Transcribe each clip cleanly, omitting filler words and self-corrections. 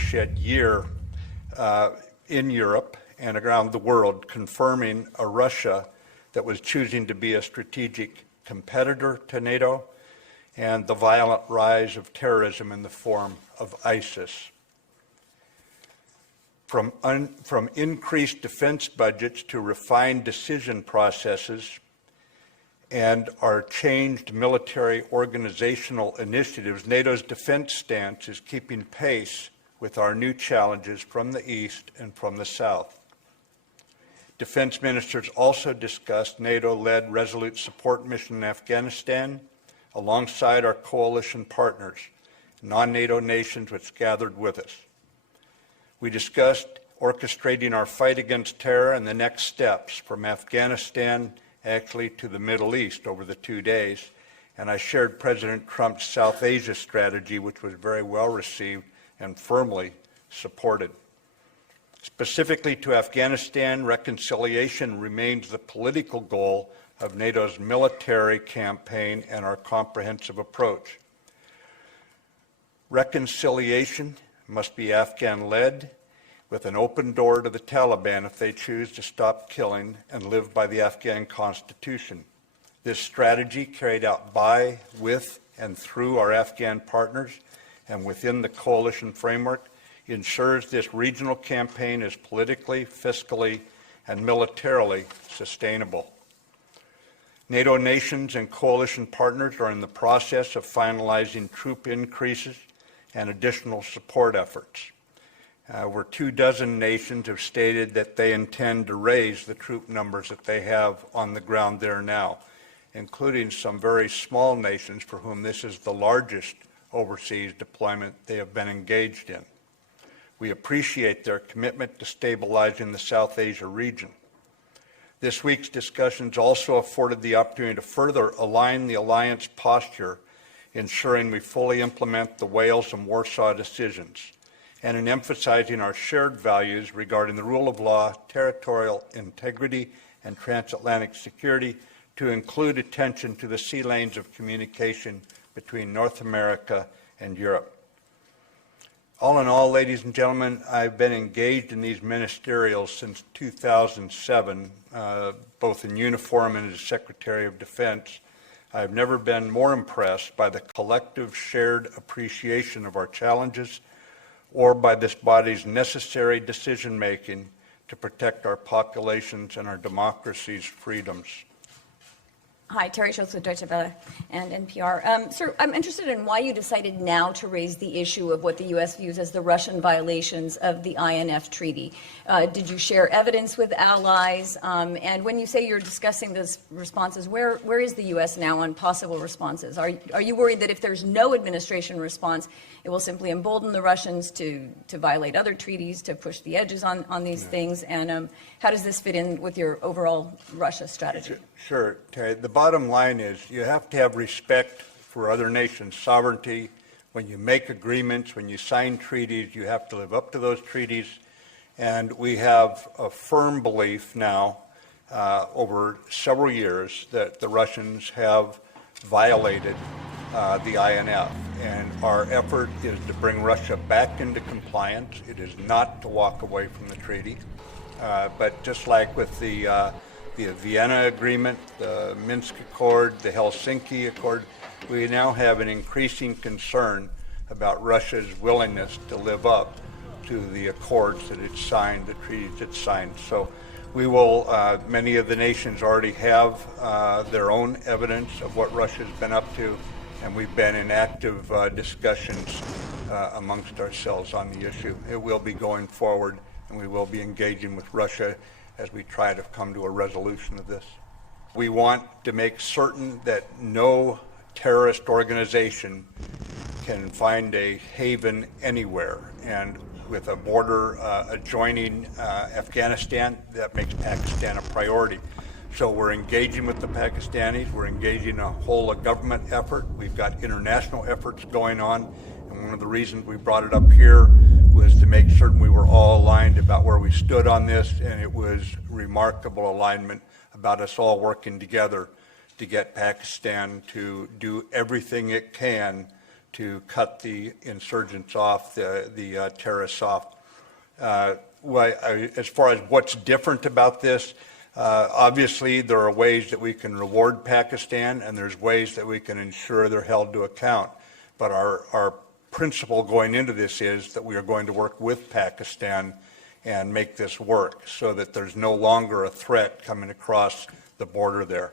watershed year in Europe and around the world, confirming a Russia that was choosing to be a strategic competitor to NATO, and the violent rise of terrorism in the form of ISIS. From increased defense budgets to refined decision processes and our changed military organizational initiatives, NATO's defense stance is keeping pace with our new challenges from the East and from the South. Defense ministers also discussed NATO-led Resolute Support Mission in Afghanistan alongside our coalition partners, non-NATO nations which gathered with us. We discussed orchestrating our fight against terror and the next steps from Afghanistan actually to the Middle East over the 2 days, and I shared President Trump's South Asia strategy, which was very well received and firmly supported. Specifically to Afghanistan, reconciliation remains the political goal of NATO's military campaign and our comprehensive approach. Reconciliation must be Afghan-led, with an open door to the Taliban if they choose to stop killing and live by the Afghan Constitution. This strategy, carried out by, with, and through our Afghan partners and within the coalition framework, ensures this regional campaign is politically, fiscally, and militarily sustainable. NATO nations and coalition partners are in the process of finalizing troop increases and additional support efforts. Over 24 nations have stated that they intend to raise the troop numbers that they have on the ground there now, including some very small nations for whom this is the largest overseas deployment they have been engaged in. We appreciate their commitment to stabilizing the South Asia region. This week's discussions also afforded the opportunity to further align the alliance posture, ensuring we fully implement the Wales and Warsaw decisions, and in emphasizing our shared values regarding the rule of law, territorial integrity, and transatlantic security, to include attention to the sea lanes of communication between North America and Europe. All in all, ladies and gentlemen, I've been engaged in these ministerials since 2007, both in uniform and as Secretary of Defense. I've never been more impressed by the collective shared appreciation of our challenges or by this body's necessary decision-making to protect our populations and our democracy's freedoms. Hi, Terry Schultz with Deutsche Welle and NPR. Sir, I'm interested in why you decided now to raise the issue of what the U.S. views as the Russian violations of the INF Treaty. Did you share evidence with allies? And when you say you're discussing those responses, where is the U.S. now on possible responses? Are you worried that if there's no administration response, it will simply embolden the Russians to violate other treaties, to push the edges on these things? And how does this fit in with your overall Russia strategy? Sure, Terry. The bottom line is you have to have respect for other nations' sovereignty. When you make agreements, when you sign treaties, you have to live up to those treaties. And we have a firm belief now, over several years, that the Russians have violated the INF. And our effort is to bring Russia back into compliance. It is not to walk away from the treaty. But just like with the Vienna Agreement, the Minsk Accord, the Helsinki Accord, we now have an increasing concern about Russia's willingness to live up to the accords that it's signed, the treaties it's signed. So we will, many of the nations already have their own evidence of what Russia's been up to, and we've been in active discussions amongst ourselves on the issue. It will be going forward, and we will be engaging with Russia as we try to come to a resolution of this. We want to make certain that no terrorist organization can find a haven anywhere. And with a border adjoining Afghanistan, that makes Pakistan a priority. So we're engaging with the Pakistanis. We're engaging in a whole government effort. We've got international efforts going on. And one of the reasons we brought it up here was to make certain we were all aligned about where we stood on this, and it was remarkable alignment about us all working together to get Pakistan to do everything it can to cut the insurgents off, the terrorists off. As far as what's different about this, obviously there are ways that we can reward Pakistan, and there's ways that we can ensure they're held to account. But our principle going into this is that we are going to work with Pakistan and make this work so that there's no longer a threat coming across the border there.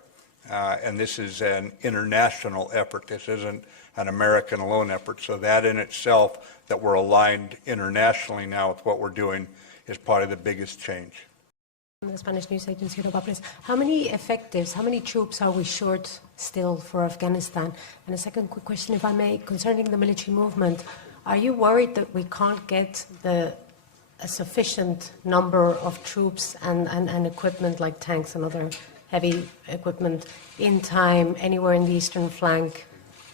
And this is an international effort. This isn't an American alone effort. So that in itself, that we're aligned internationally now with what we're doing, is probably the biggest change. The Spanish news agency, how many effectives, how many troops are we short still for Afghanistan? And a second quick question, if I may, concerning the military movement, are you worried that we can't get a sufficient number of troops and equipment like tanks and other heavy equipment in time anywhere in the eastern flank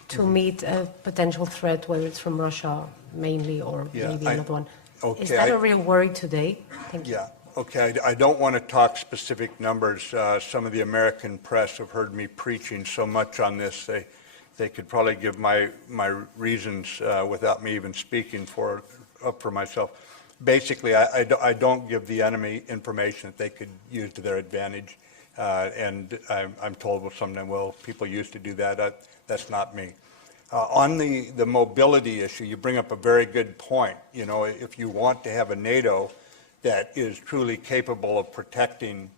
to meet a potential threat, whether it's from Russia mainly or maybe another one? Okay, is that a real worry today? Thank you. Yeah. Okay, I don't want to talk specific numbers. Some of the American press have heard me preaching so much on this, they could probably give my reasons without me even speaking up for myself. Basically, I don't give the enemy information that they could use to their advantage. And I'm told, well, sometimes, well, people used to do that. That's not me. On the mobility issue, you bring up a very good point. You know, if you want to have a NATO that is truly capable of protecting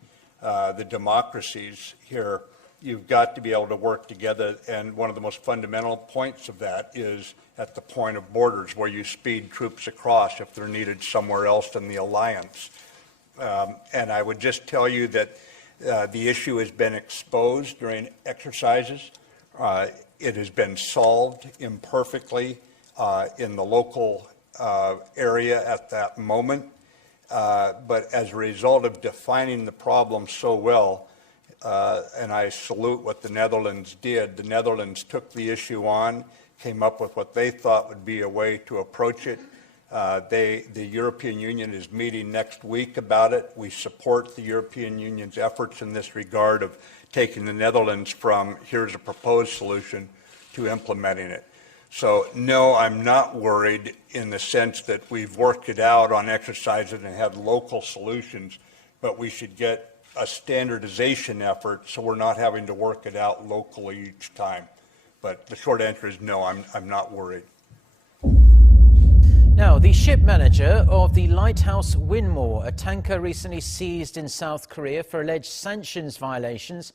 the democracies here, you've got to be able to work together. And one of the most fundamental points of that is at the point of borders, where you speed troops across if they're needed somewhere else in the alliance. And I would just tell you that the issue has been exposed during exercises. It has been solved imperfectly in the local area at that moment. But as a result of defining the problem so well, and I salute what the Netherlands did, the Netherlands took the issue on, came up with what they thought would be a way to approach it. The European Union is meeting next week about it. We support the European Union's efforts in this regard of taking the Netherlands from here's a proposed solution to implementing it. So no, I'm not worried in the sense that we've worked it out on exercises and had local solutions, but we should get a standardization effort so we're not having to work it out locally each time. But the short answer is no, I'm not worried. Now, the ship manager of the Lighthouse Winmore, a tanker recently seized in South Korea for alleged sanctions violations,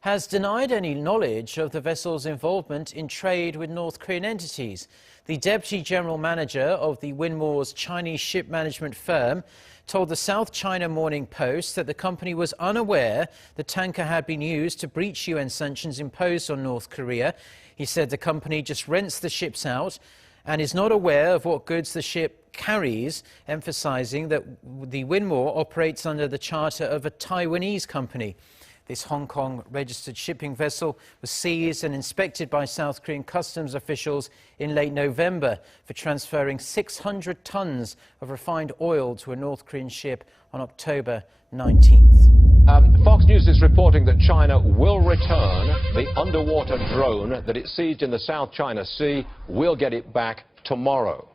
has denied any knowledge of the vessel's involvement in trade with North Korean entities. The deputy general manager of the Winmore's Chinese ship management firm told the South China Morning Post that the company was unaware the tanker had been used to breach UN sanctions imposed on North Korea. He said the company just rents the ships out and is not aware of what goods the ship carries, emphasizing that the Winmore operates under the charter of a Taiwanese company. This Hong Kong-registered shipping vessel was seized and inspected by South Korean customs officials in late November for transferring 600 tons of refined oil to a North Korean ship on October 19th. Fox News is reporting that China will return the underwater drone that it seized in the South China Sea. We'll get it back tomorrow.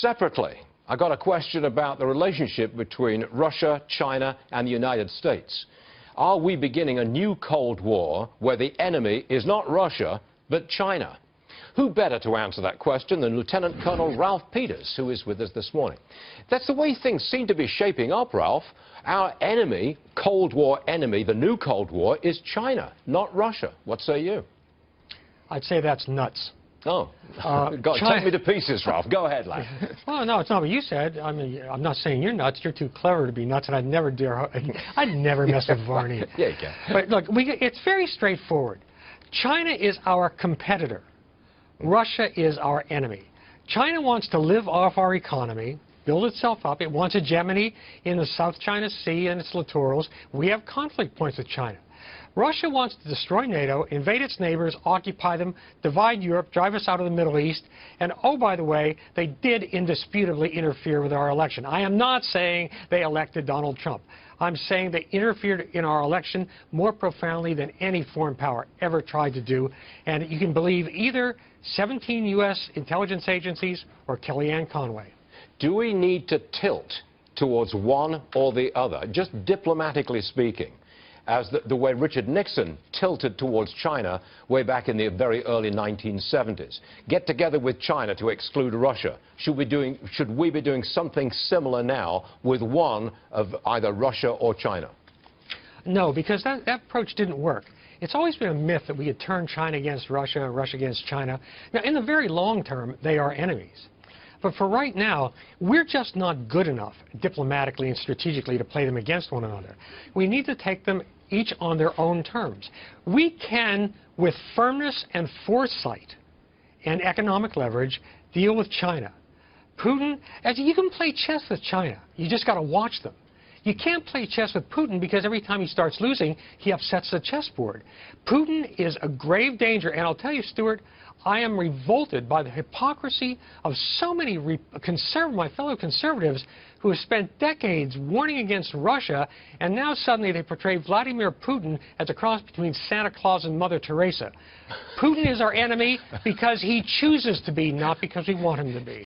Separately, I got a question about the relationship between Russia, China, and the United States. Are we beginning a new Cold War where the enemy is not Russia, but China? Who better to answer that question than Lieutenant Colonel Ralph Peters, who is with us this morning? That's the way things seem to be shaping up, Ralph. Our enemy, Cold War enemy, the new Cold War, is China, not Russia. What say you? I'd say that's nuts. Oh, God, take me to pieces, Ralph. Go ahead, lad. Well, no, it's not what you said. I mean, I'm not saying you're nuts. You're too clever to be nuts, and I'd never mess with Varney. Yeah, you can. But look, it's very straightforward. China is our competitor. Russia is our enemy. China wants to live off our economy, build itself up. It wants hegemony in the South China Sea and its littorals. We have conflict points with China. Russia wants to destroy NATO, invade its neighbors, occupy them, divide Europe, drive us out of the Middle East, and oh, by the way, they did indisputably interfere with our election. I am not saying they elected Donald Trump. I'm saying they interfered in our election more profoundly than any foreign power ever tried to do, and you can believe either 17 U.S. intelligence agencies or Kellyanne Conway. Do we need to tilt towards one or the other, just diplomatically speaking, as the way Richard Nixon tilted towards China way back in the very early 1970s? Get together with China to exclude Russia. Should we be doing something similar now with one of either Russia or China? No, because that approach didn't work. It's always been a myth that we had turned China against Russia and Russia against China. Now, in the very long term, they are enemies. But for right now, we're just not good enough diplomatically and strategically to play them against one another. We need to take them each on their own terms. We can, with firmness and foresight and economic leverage, deal with China. Putin, as you can play chess with China, you just got to watch them. You can't play chess with Putin because every time he starts losing, he upsets the chessboard. Putin is a grave danger, and I'll tell you, Stuart, I am revolted by the hypocrisy of so many my fellow conservatives who have spent decades warning against Russia, and now suddenly they portray Vladimir Putin as a cross between Santa Claus and Mother Teresa. Putin is our enemy because he chooses to be, not because we want him to be.